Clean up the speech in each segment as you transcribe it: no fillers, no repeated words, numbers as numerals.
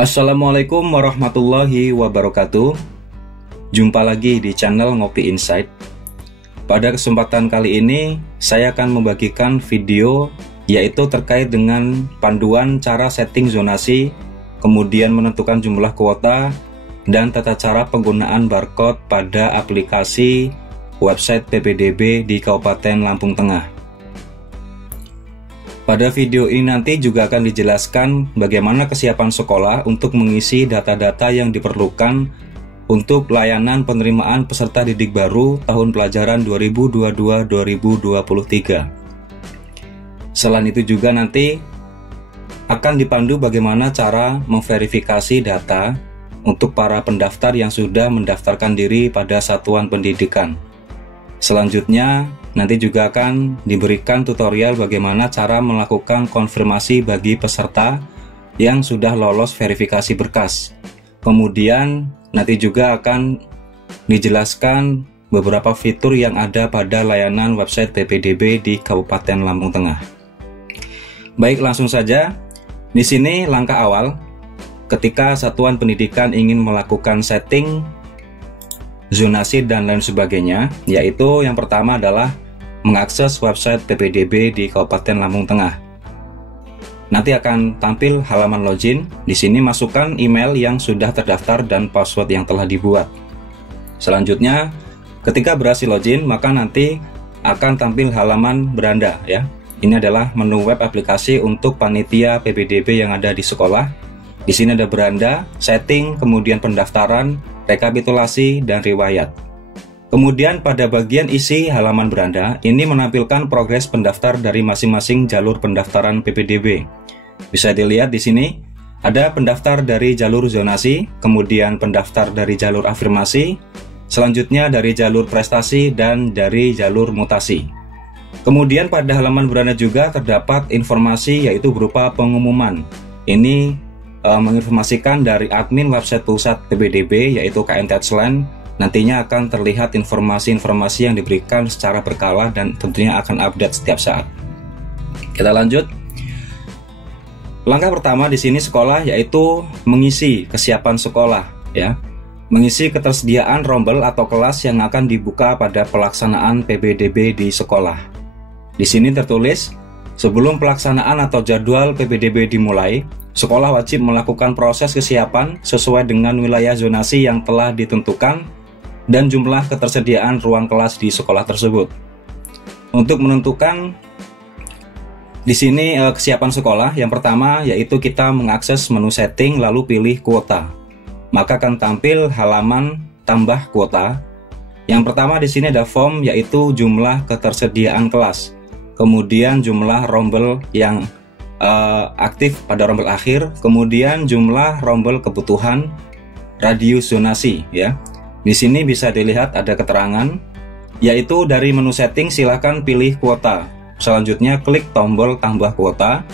Assalamualaikum warahmatullahi wabarakatuh. Jumpa lagi di channel Ngopi Insight. Pada kesempatan kali ini saya akan membagikan video yaitu terkait dengan panduan cara setting zonasi, kemudian menentukan jumlah kuota, dan tata cara penggunaan barcode pada aplikasi website PPDB di Kabupaten Lampung Tengah. Pada video ini nanti juga akan dijelaskan bagaimana kesiapan sekolah untuk mengisi data-data yang diperlukan untuk layanan penerimaan peserta didik baru tahun pelajaran 2022-2023. Selain itu juga nanti akan dipandu bagaimana cara memverifikasi data untuk para pendaftar yang sudah mendaftarkan diri pada satuan pendidikan. Selanjutnya, nanti juga akan diberikan tutorial bagaimana cara melakukan konfirmasi bagi peserta yang sudah lolos verifikasi berkas. Kemudian, nanti juga akan dijelaskan beberapa fitur yang ada pada layanan website PPDB di Kabupaten Lampung Tengah. Baik, langsung saja. Di sini langkah awal ketika satuan pendidikan ingin melakukan setting zonasi dan lain sebagainya, yaitu yang pertama adalah mengakses website PPDB di Kabupaten Lampung Tengah. Nanti akan tampil halaman login. Di sini masukkan email yang sudah terdaftar dan password yang telah dibuat. Selanjutnya, ketika berhasil login, maka nanti akan tampil halaman beranda ya. Ini adalah menu web aplikasi untuk panitia PPDB yang ada di sekolah. Di sini ada beranda, setting, kemudian pendaftaran, rekapitulasi, dan riwayat. Kemudian pada bagian isi halaman beranda, ini menampilkan progres pendaftar dari masing-masing jalur pendaftaran PPDB. Bisa dilihat di sini, ada pendaftar dari jalur zonasi, kemudian pendaftar dari jalur afirmasi, selanjutnya dari jalur prestasi, dan dari jalur mutasi. Kemudian pada halaman beranda juga terdapat informasi yaitu berupa pengumuman. Ini menginformasikan dari admin website pusat PPDB yaitu KN Touchline. Nantinya akan terlihat informasi-informasi yang diberikan secara berkala dan tentunya akan update setiap saat. Kita lanjut. Langkah pertama di sini sekolah yaitu mengisi kesiapan sekolah ya. Mengisi ketersediaan rombel atau kelas yang akan dibuka pada pelaksanaan PPDB di sekolah. Di sini tertulis, sebelum pelaksanaan atau jadwal PPDB dimulai, sekolah wajib melakukan proses kesiapan sesuai dengan wilayah zonasi yang telah ditentukan dan jumlah ketersediaan ruang kelas di sekolah tersebut. Untuk menentukan di sini kesiapan sekolah, yang pertama yaitu kita mengakses menu setting lalu pilih kuota. Maka akan tampil halaman tambah kuota. Yang pertama di sini ada form yaitu jumlah ketersediaan kelas. Kemudian jumlah rombel yang aktif pada rombel akhir, kemudian jumlah rombel kebutuhan, radius zonasi ya. Di sini bisa dilihat ada keterangan yaitu dari menu setting silahkan pilih kuota. Selanjutnya klik tombol tambah kuota,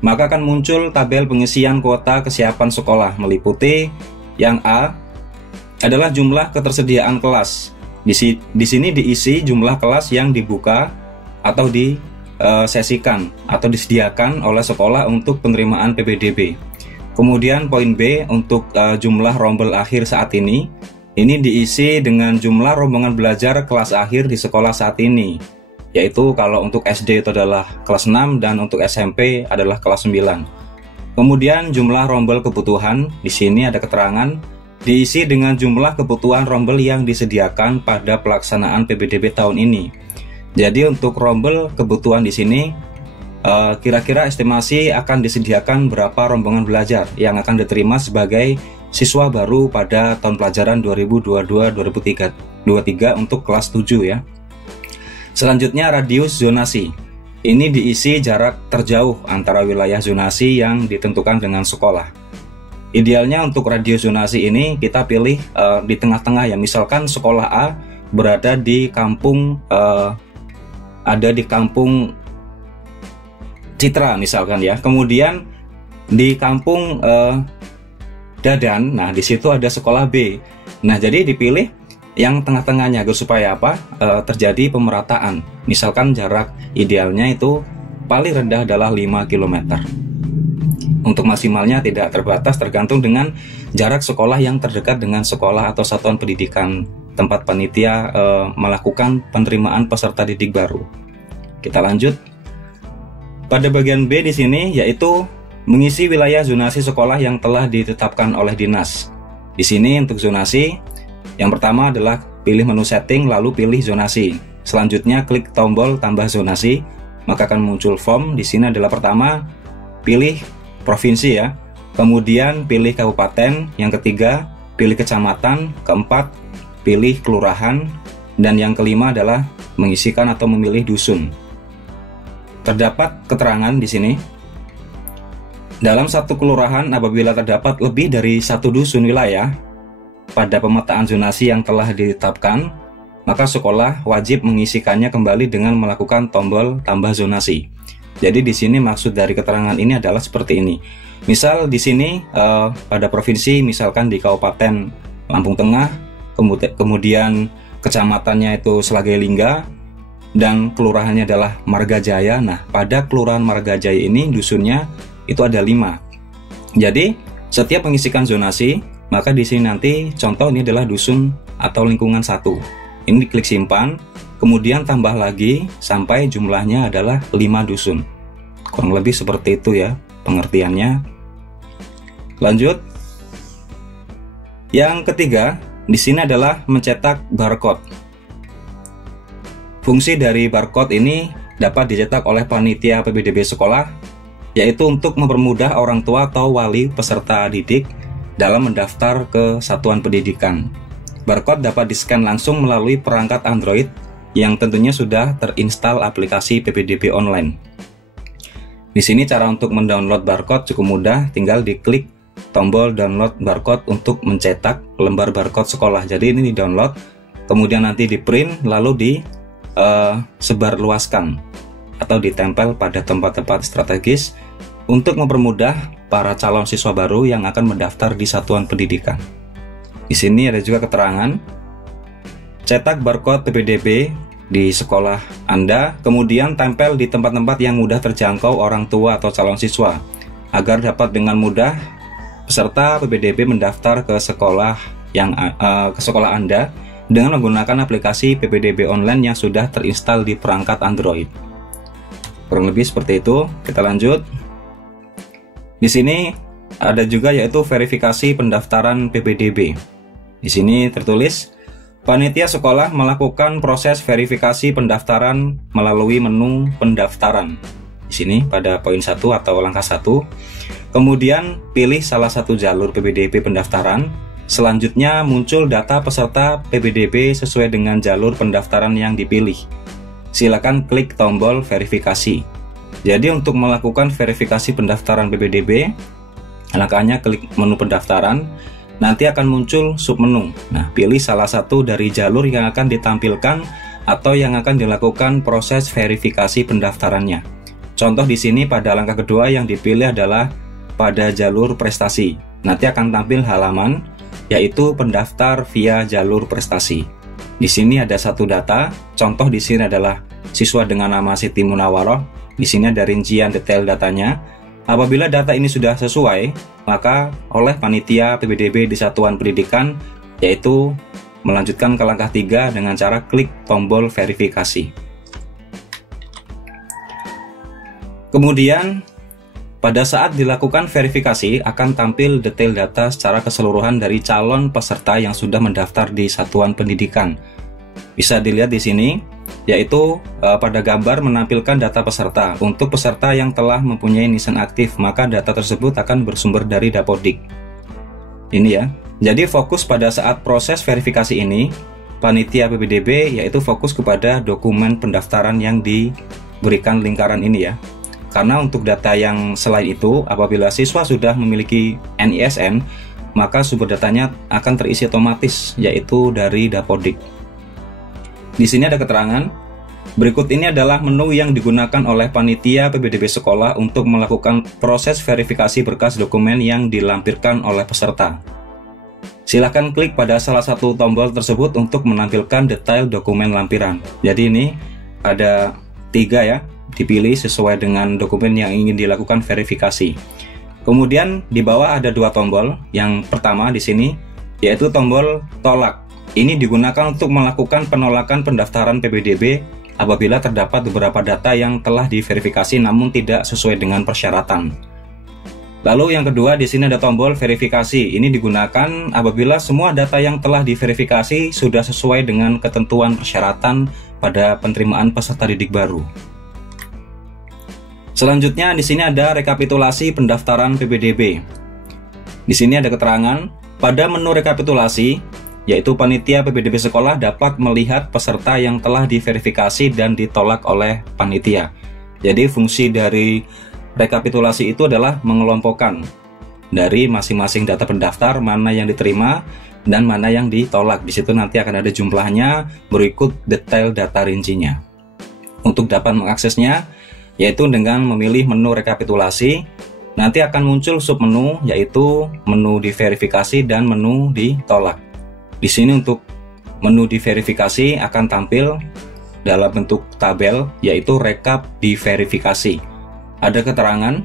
maka akan muncul tabel pengisian kuota kesiapan sekolah meliputi yang A adalah jumlah ketersediaan kelas. Di sini diisi jumlah kelas yang dibuka atau disesikan atau disediakan oleh sekolah untuk penerimaan PPDB. Kemudian poin B untuk jumlah rombel akhir saat ini diisi dengan jumlah rombongan belajar kelas akhir di sekolah saat ini, yaitu kalau untuk SD itu adalah kelas 6 dan untuk SMP adalah kelas 9. Kemudian jumlah rombel kebutuhan, di sini ada keterangan diisi dengan jumlah kebutuhan rombel yang disediakan pada pelaksanaan PPDB tahun ini. Jadi untuk rombel kebutuhan di sini kira-kira estimasi akan disediakan berapa rombongan belajar yang akan diterima sebagai siswa baru pada tahun pelajaran 2022-2023 untuk kelas 7 ya. Selanjutnya radius zonasi. Ini diisi jarak terjauh antara wilayah zonasi yang ditentukan dengan sekolah. Idealnya untuk radius zonasi ini kita pilih di tengah-tengah ya. Misalkan sekolah A berada di kampung Citra misalkan ya. Kemudian di kampung Dadan, nah di situ ada sekolah B. Nah jadi dipilih yang tengah-tengahnya agar supaya apa? Terjadi pemerataan. Misalkan jarak idealnya itu paling rendah adalah 5 km. Untuk maksimalnya tidak terbatas, tergantung dengan jarak sekolah yang terdekat dengan sekolah atau satuan pendidikan tempat panitia melakukan penerimaan peserta didik baru. Kita lanjut. Pada bagian B di sini yaitu mengisi wilayah zonasi sekolah yang telah ditetapkan oleh dinas. Di sini untuk zonasi, yang pertama adalah pilih menu setting lalu pilih zonasi. Selanjutnya klik tombol tambah zonasi, maka akan muncul form. Di sini adalah pertama pilih provinsi ya, kemudian pilih kabupaten, yang ketiga pilih kecamatan, keempat pilih kelurahan, dan yang kelima adalah mengisikan atau memilih dusun. Terdapat keterangan di sini. Dalam satu kelurahan apabila terdapat lebih dari satu dusun wilayah pada pemetaan zonasi yang telah ditetapkan, maka sekolah wajib mengisikannya kembali dengan melakukan tombol tambah zonasi. Jadi di sini maksud dari keterangan ini adalah seperti ini. Misal di sini pada provinsi, misalkan di Kabupaten Lampung Tengah, kemudian kecamatannya itu Selagai Lingga, dan kelurahannya adalah Margajaya. Nah, pada kelurahan Margajaya ini dusunnya itu ada 5. Jadi setiap mengisikan zonasi, maka di sini nanti contoh ini adalah dusun atau lingkungan 1. Ini diklik simpan, kemudian tambah lagi sampai jumlahnya adalah 5 dusun. Kurang lebih seperti itu ya pengertiannya. Lanjut. Yang ketiga, di sini adalah mencetak barcode. Fungsi dari barcode ini dapat dicetak oleh panitia PPDB sekolah, yaitu untuk mempermudah orang tua atau wali peserta didik dalam mendaftar ke satuan pendidikan. Barcode dapat di-scan langsung melalui perangkat Android yang tentunya sudah terinstall aplikasi PPDB online. Di sini cara untuk mendownload barcode cukup mudah, tinggal diklik tombol download barcode untuk mencetak lembar barcode sekolah. Jadi ini di-download, kemudian nanti di-print lalu disebarluaskan atau ditempel pada tempat-tempat strategis untuk mempermudah para calon siswa baru yang akan mendaftar di satuan pendidikan. Di sini ada juga keterangan cetak barcode PPDB di sekolah Anda, kemudian tempel di tempat-tempat yang mudah terjangkau orang tua atau calon siswa agar dapat dengan mudah peserta PPDB mendaftar ke sekolah Anda dengan menggunakan aplikasi PPDB online yang sudah terinstall di perangkat Android. Kurang lebih seperti itu. Kita lanjut. Di sini ada juga yaitu verifikasi pendaftaran PPDB. Di sini tertulis, panitia sekolah melakukan proses verifikasi pendaftaran melalui menu pendaftaran. Di sini pada poin 1 atau langkah 1. Kemudian pilih salah satu jalur PPDB pendaftaran. Selanjutnya muncul data peserta PPDB sesuai dengan jalur pendaftaran yang dipilih. Silakan klik tombol verifikasi. Jadi untuk melakukan verifikasi pendaftaran PPDB, langkahnya klik menu pendaftaran. Nanti akan muncul submenu. Nah, pilih salah satu dari jalur yang akan ditampilkan atau yang akan dilakukan proses verifikasi pendaftarannya. Contoh di sini pada langkah kedua yang dipilih adalah pada jalur prestasi. Nanti akan tampil halaman yaitu pendaftar via jalur prestasi. Di sini ada satu data. Contoh di sini adalah siswa dengan nama Siti Munawaroh. Di sini ada rincian detail datanya. Apabila data ini sudah sesuai, maka oleh panitia PPDB di satuan pendidikan yaitu melanjutkan ke langkah 3 dengan cara klik tombol verifikasi. Kemudian pada saat dilakukan verifikasi akan tampil detail data secara keseluruhan dari calon peserta yang sudah mendaftar di satuan pendidikan. Bisa dilihat di sini, yaitu pada gambar menampilkan data peserta. Untuk peserta yang telah mempunyai nisan aktif, maka data tersebut akan bersumber dari Dapodik. Ini ya. Jadi fokus pada saat proses verifikasi ini, panitia PPDB yaitu fokus kepada dokumen pendaftaran yang diberikan lingkaran ini ya. Karena untuk data yang selain itu, apabila siswa sudah memiliki NISN, maka sumber datanya akan terisi otomatis, yaitu dari Dapodik. Di sini ada keterangan, berikut ini adalah menu yang digunakan oleh panitia PPDB sekolah untuk melakukan proses verifikasi berkas dokumen yang dilampirkan oleh peserta. Silakan klik pada salah satu tombol tersebut untuk menampilkan detail dokumen lampiran. Jadi ini ada 3 ya, dipilih sesuai dengan dokumen yang ingin dilakukan verifikasi. Kemudian di bawah ada dua tombol. Yang pertama di sini yaitu tombol tolak. Ini digunakan untuk melakukan penolakan pendaftaran PPDB apabila terdapat beberapa data yang telah diverifikasi namun tidak sesuai dengan persyaratan. Lalu yang kedua di sini ada tombol verifikasi. Ini digunakan apabila semua data yang telah diverifikasi sudah sesuai dengan ketentuan persyaratan pada penerimaan peserta didik baru. Selanjutnya di sini ada rekapitulasi pendaftaran PPDB. Di sini ada keterangan pada menu rekapitulasi, yaitu panitia PPDB sekolah dapat melihat peserta yang telah diverifikasi dan ditolak oleh panitia. Jadi fungsi dari rekapitulasi itu adalah mengelompokkan dari masing-masing data pendaftar mana yang diterima dan mana yang ditolak. Di situ nanti akan ada jumlahnya berikut detail data rincinya. Untuk dapat mengaksesnya, yaitu dengan memilih menu rekapitulasi, nanti akan muncul submenu yaitu menu diverifikasi dan menu ditolak. Di sini untuk menu diverifikasi akan tampil dalam bentuk tabel yaitu rekap diverifikasi. Ada keterangan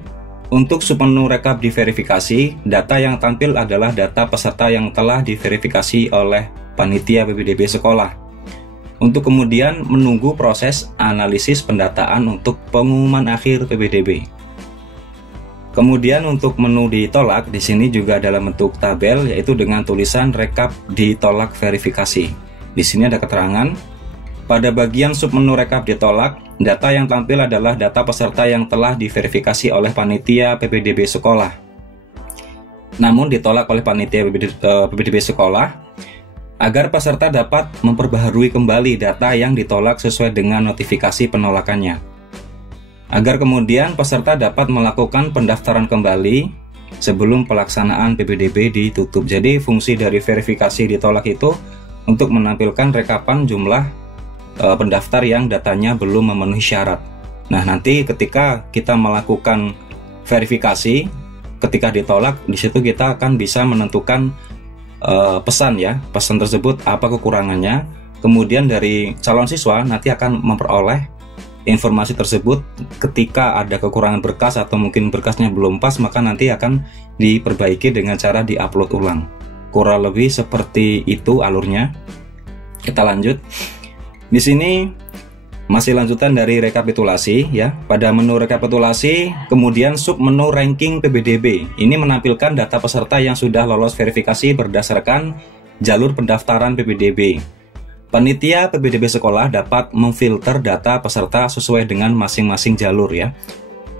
untuk submenu rekap diverifikasi, data yang tampil adalah data peserta yang telah diverifikasi oleh panitia PPDB sekolah. Untuk kemudian menunggu proses analisis pendataan untuk pengumuman akhir PPDB. Kemudian untuk menu ditolak di sini juga dalam bentuk tabel yaitu dengan tulisan rekap ditolak verifikasi. Di sini ada keterangan pada bagian submenu rekap ditolak, data yang tampil adalah data peserta yang telah diverifikasi oleh panitia PPDB sekolah. Namun ditolak oleh panitia PPDB sekolah agar peserta dapat memperbaharui kembali data yang ditolak sesuai dengan notifikasi penolakannya. Agar kemudian peserta dapat melakukan pendaftaran kembali sebelum pelaksanaan PPDB ditutup. Jadi fungsi dari verifikasi ditolak itu untuk menampilkan rekapan jumlah pendaftar yang datanya belum memenuhi syarat. Nah, nanti ketika kita melakukan verifikasi, ketika ditolak, di situ kita akan bisa menentukan pesan tersebut apa kekurangannya. Kemudian dari calon siswa nanti akan memperoleh informasi tersebut. Ketika ada kekurangan berkas atau mungkin berkasnya belum pas, maka nanti akan diperbaiki dengan cara diupload ulang. Kurang lebih seperti itu alurnya. Kita lanjut. Di sini masih lanjutan dari rekapitulasi ya. Pada menu rekapitulasi, kemudian submenu ranking PPDB. Ini menampilkan data peserta yang sudah lolos verifikasi berdasarkan jalur pendaftaran PPDB. Panitia PPDB sekolah dapat memfilter data peserta sesuai dengan masing-masing jalur ya.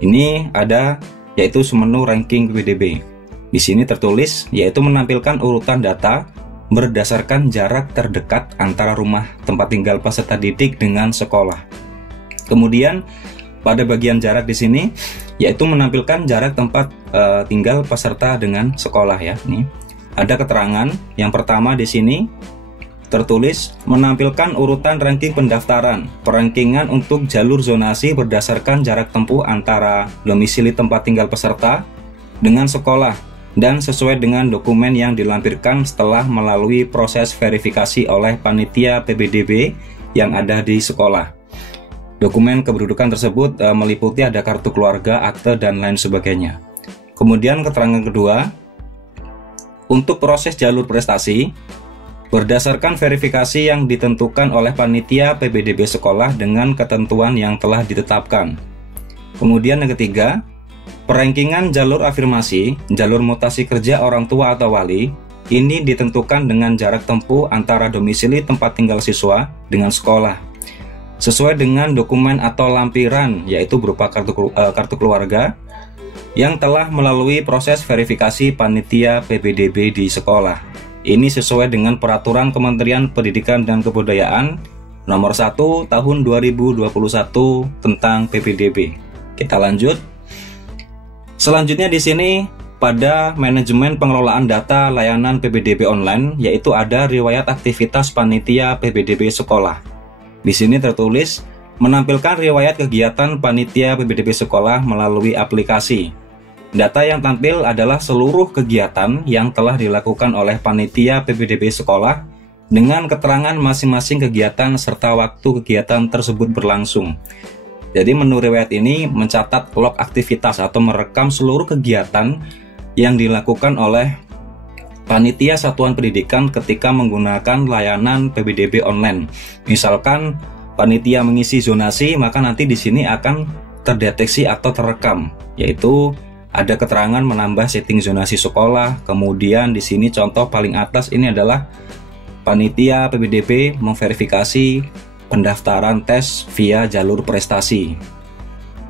Ini ada yaitu submenu ranking PPDB. Di sini tertulis yaitu menampilkan urutan data berdasarkan jarak terdekat antara rumah tempat tinggal peserta didik dengan sekolah. Kemudian pada bagian jarak di sini yaitu menampilkan jarak tempat tinggal peserta dengan sekolah ya. Nih ada keterangan yang pertama di sini tertulis menampilkan urutan ranking pendaftaran, perankingan untuk jalur zonasi berdasarkan jarak tempuh antara domisili tempat tinggal peserta dengan sekolah dan sesuai dengan dokumen yang dilampirkan setelah melalui proses verifikasi oleh panitia PPDB yang ada di sekolah. Dokumen kependudukan tersebut meliputi ada kartu keluarga, akte, dan lain sebagainya. Kemudian keterangan kedua, untuk proses jalur prestasi, berdasarkan verifikasi yang ditentukan oleh panitia PPDB sekolah dengan ketentuan yang telah ditetapkan. Kemudian yang ketiga, perankingan jalur afirmasi, jalur mutasi kerja orang tua atau wali, ini ditentukan dengan jarak tempuh antara domisili tempat tinggal siswa dengan sekolah, sesuai dengan dokumen atau lampiran, yaitu berupa kartu keluarga, yang telah melalui proses verifikasi panitia PPDB di sekolah. Ini sesuai dengan Peraturan Kementerian Pendidikan dan Kebudayaan Nomor 1 Tahun 2021 tentang PPDB. Kita lanjut. Selanjutnya di sini pada manajemen pengelolaan data layanan PPDB online, yaitu ada riwayat aktivitas panitia PPDB sekolah. Di sini tertulis menampilkan riwayat kegiatan panitia PPDB sekolah melalui aplikasi. Data yang tampil adalah seluruh kegiatan yang telah dilakukan oleh panitia PPDB sekolah dengan keterangan masing-masing kegiatan serta waktu kegiatan tersebut berlangsung. Jadi menu riwayat ini mencatat log aktivitas atau merekam seluruh kegiatan yang dilakukan oleh panitia satuan pendidikan ketika menggunakan layanan PPDB online. Misalkan panitia mengisi zonasi, maka nanti di sini akan terdeteksi atau terekam, yaitu ada keterangan menambah setting zonasi sekolah. Kemudian di sini contoh paling atas ini adalah panitia PPDB memverifikasi pendaftaran tes via jalur prestasi.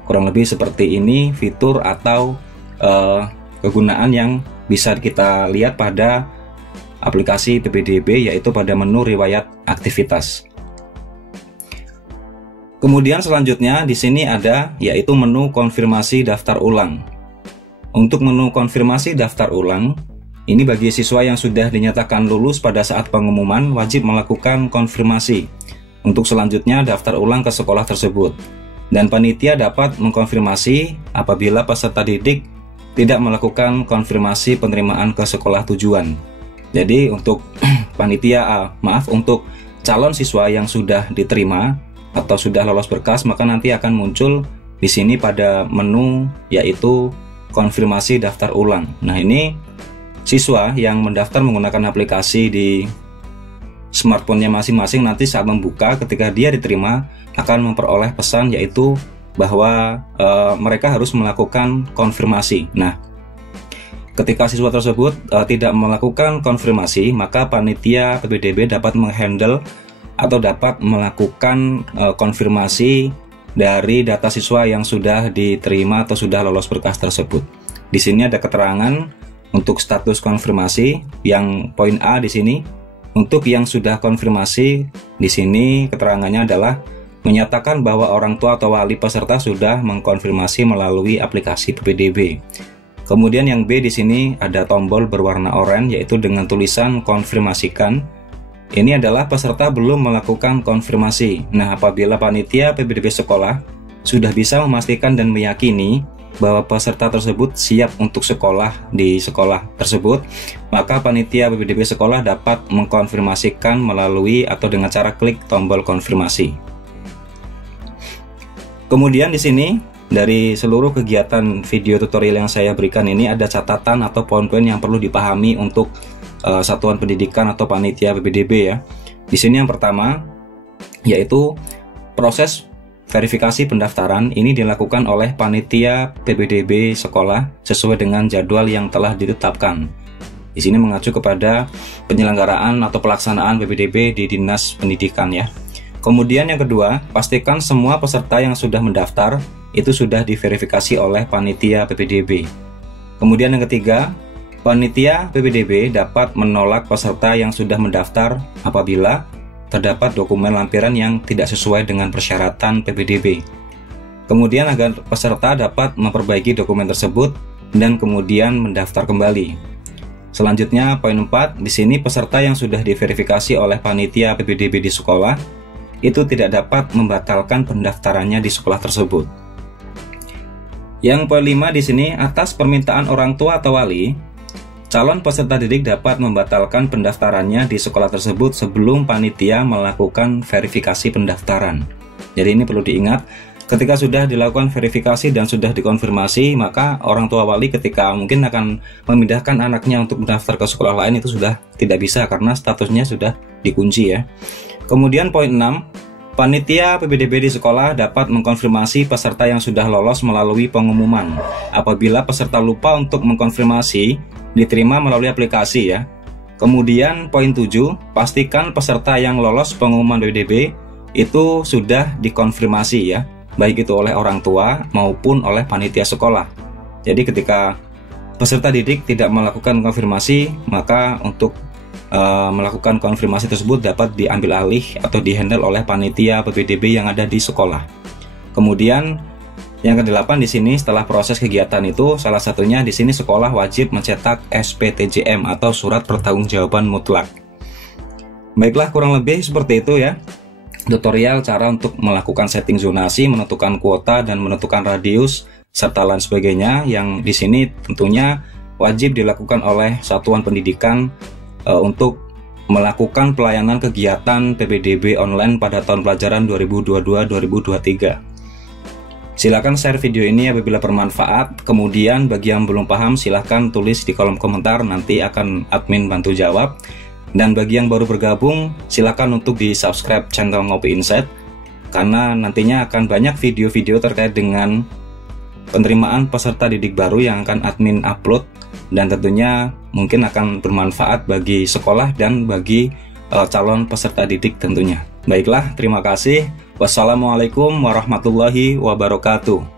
Kurang lebih seperti ini fitur atau kegunaan yang bisa kita lihat pada aplikasi PPDB, yaitu pada menu riwayat aktivitas. Kemudian selanjutnya di sini ada yaitu menu konfirmasi daftar ulang. Untuk menu konfirmasi daftar ulang, ini bagi siswa yang sudah dinyatakan lulus pada saat pengumuman wajib melakukan konfirmasi untuk selanjutnya daftar ulang ke sekolah tersebut. Dan panitia dapat mengkonfirmasi apabila peserta didik tidak melakukan konfirmasi penerimaan ke sekolah tujuan. Jadi untuk untuk calon siswa yang sudah diterima atau sudah lolos berkas, maka nanti akan muncul di sini pada menu yaitu konfirmasi daftar ulang. Nah, ini siswa yang mendaftar menggunakan aplikasi di smartphone-nya masing-masing nanti saat membuka ketika dia diterima akan memperoleh pesan yaitu bahwa mereka harus melakukan konfirmasi. Nah, ketika siswa tersebut tidak melakukan konfirmasi, maka panitia PPDB dapat menghandle atau dapat melakukan konfirmasi dari data siswa yang sudah diterima atau sudah lolos berkas tersebut. Di sini ada keterangan untuk status konfirmasi yang poin A di sini. Untuk yang sudah konfirmasi di sini keterangannya adalah menyatakan bahwa orang tua atau wali peserta sudah mengkonfirmasi melalui aplikasi PPDB. Kemudian yang B di sini ada tombol berwarna oranye yaitu dengan tulisan konfirmasikan. Ini adalah peserta belum melakukan konfirmasi. Nah, apabila panitia PPDB sekolah sudah bisa memastikan dan meyakini bahwa peserta tersebut siap untuk sekolah di sekolah tersebut, maka panitia PPDB sekolah dapat mengkonfirmasikan melalui atau dengan cara klik tombol konfirmasi. Kemudian di sini dari seluruh kegiatan video tutorial yang saya berikan ini ada catatan atau poin-poin yang perlu dipahami untuk satuan pendidikan atau panitia PPDB ya. Di sini yang pertama yaitu proses verifikasi pendaftaran ini dilakukan oleh panitia PPDB sekolah sesuai dengan jadwal yang telah ditetapkan. Di sini mengacu kepada penyelenggaraan atau pelaksanaan PPDB di Dinas Pendidikan ya. Kemudian yang kedua, pastikan semua peserta yang sudah mendaftar itu sudah diverifikasi oleh panitia PPDB. Kemudian yang ketiga, panitia PPDB dapat menolak peserta yang sudah mendaftar apabila terdapat dokumen lampiran yang tidak sesuai dengan persyaratan PPDB. Kemudian agar peserta dapat memperbaiki dokumen tersebut dan kemudian mendaftar kembali. Selanjutnya poin 4, di sini peserta yang sudah diverifikasi oleh panitia PPDB di sekolah itu tidak dapat membatalkan pendaftarannya di sekolah tersebut. Yang poin 5 di sini, atas permintaan orang tua atau wali, calon peserta didik dapat membatalkan pendaftarannya di sekolah tersebut sebelum panitia melakukan verifikasi pendaftaran. Jadi ini perlu diingat, ketika sudah dilakukan verifikasi dan sudah dikonfirmasi, maka orang tua wali ketika mungkin akan memindahkan anaknya untuk mendaftar ke sekolah lain itu sudah tidak bisa karena statusnya sudah dikunci ya. Kemudian poin 6, panitia PPDB di sekolah dapat mengkonfirmasi peserta yang sudah lolos melalui pengumuman. Apabila peserta lupa untuk mengkonfirmasi, diterima melalui aplikasi ya. Kemudian poin 7, pastikan peserta yang lolos pengumuman PPDB itu sudah dikonfirmasi ya, baik itu oleh orang tua maupun oleh panitia sekolah. Jadi ketika peserta didik tidak melakukan konfirmasi, maka untuk melakukan konfirmasi tersebut dapat diambil alih atau dihandle oleh panitia PPDB yang ada di sekolah. Kemudian yang ke-8 di sini setelah proses kegiatan itu salah satunya di sini sekolah wajib mencetak SPTJM atau surat pertanggungjawaban mutlak. Baiklah, kurang lebih seperti itu ya. Tutorial cara untuk melakukan setting zonasi, menentukan kuota dan menentukan radius serta lain sebagainya yang di sini tentunya wajib dilakukan oleh satuan pendidikan untuk melakukan pelayanan kegiatan PPDB online pada tahun pelajaran 2022-2023. Silakan share video ini apabila bermanfaat. Kemudian bagi yang belum paham silahkan tulis di kolom komentar, nanti akan admin bantu jawab. Dan bagi yang baru bergabung silakan untuk di subscribe channel Ngopi Insight, karena nantinya akan banyak video-video terkait dengan penerimaan peserta didik baru yang akan admin upload, dan tentunya mungkin akan bermanfaat bagi sekolah dan bagi calon peserta didik tentunya. Baiklah, terima kasih. Wassalamualaikum warahmatullahi wabarakatuh.